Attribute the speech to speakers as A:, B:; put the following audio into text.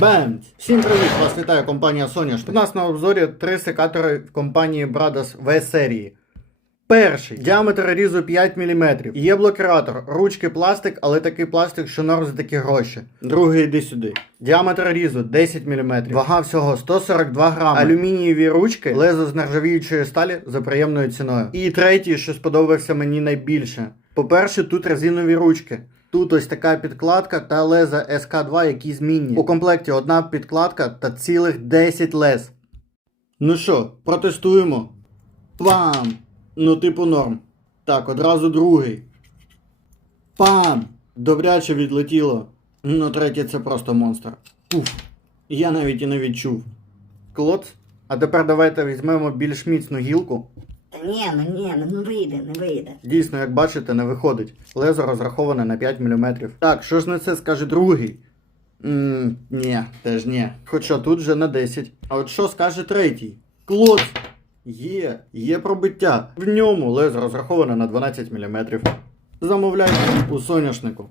A: Бенд! Всім привіт! Вас вітає компанія Соняшник. У нас на обзорі три секатори компанії Brados V серії. Перший діаметр різу 5 мм. Є блокіратор, ручки пластик, але такий пластик, що норм за такі гроші. Другий йди сюди. Діаметр різу 10 мм. Вага всього 142 грами. Алюмінієві ручки, лезо з нержавіючої сталі за приємною ціною. І третій, що сподобався мені найбільше. По-перше, тут резинові ручки. Тут ось така підкладка та леза СК2, які змінні. У комплекті одна підкладка та цілих 10 лез. Ну що, протестуємо. Пам! Ну, типу норм. Так, одразу другий. Пам! Добряче відлетіло. Ну, третє це просто монстр. Уф. Я навіть і не відчув. Клоц. А тепер давайте візьмемо більш міцну гілку.
B: Ні, ну ні, ну не вийде, не вийде.
A: Дійсно, як бачите, не виходить. Лезо розраховане на 5 мм. Так, що ж на це скаже другий? Ммм, ні, теж ні. Хоча тут вже на 10. А от що скаже третій? Клоц! Є, є пробиття. В ньому лезо розраховане на 12 мм. Замовляйте у соняшнику.